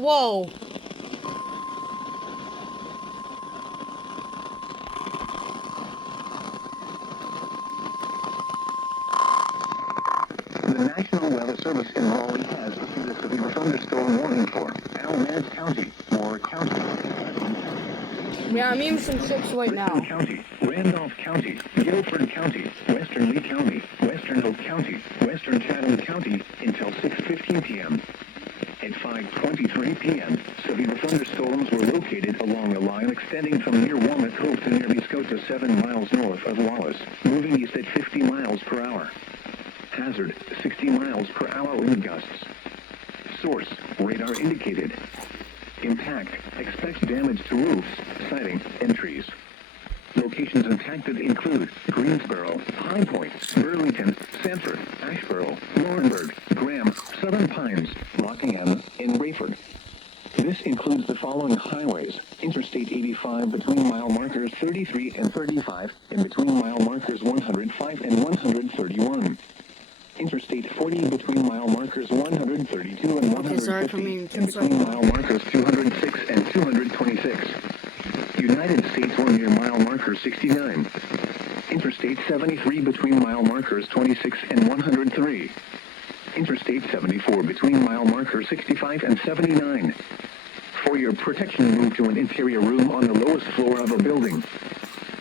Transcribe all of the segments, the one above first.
Whoa. The National Weather Service in Raleigh has issued a severe thunderstorm warning for Alamance County, Moore County, Yeah, I'm eating some chips right now. Richmond County, Randolph County, Guilford County, Western Lee County, Western Hope County, Western Chatham County until 6:15 p.m. At 5:23 p.m., severe thunderstorms were located along a line extending from near Walnut Cove to near Biscota 7 miles north of Wallace, moving east at 50 miles per hour. Hazard, 60 miles per hour wind gusts. Source, radar indicated. Impact, expect damage to roofs, siding, and trees. Locations impacted include Greensboro, High Point, Burlington, Sanford, Asheboro, Laurinburg, Graham, Southern Pines, Rockingham, and Rayford. This includes the following highways: Interstate 85 between mile markers 33 and 35, and between mile markers 105 and 131. Interstate 40 between mile markers 132 and 150, and between mile markers 206 and 226. United States 1 near mile marker 69. Interstate 73 between mile markers 26 and 103. Interstate 74 between mile markers 65 and 79. For your protection, move to an interior room on the lowest floor of a building.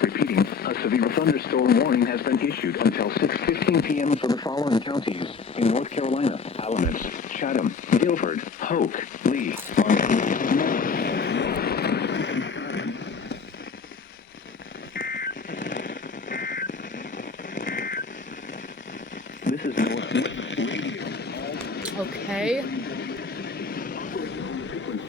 Repeating, a severe thunderstorm warning has been issued until 6:15 p.m. for the following counties in North Carolina: Alamance, Chatham, Guilford, Hoke, Lee, Montgomery.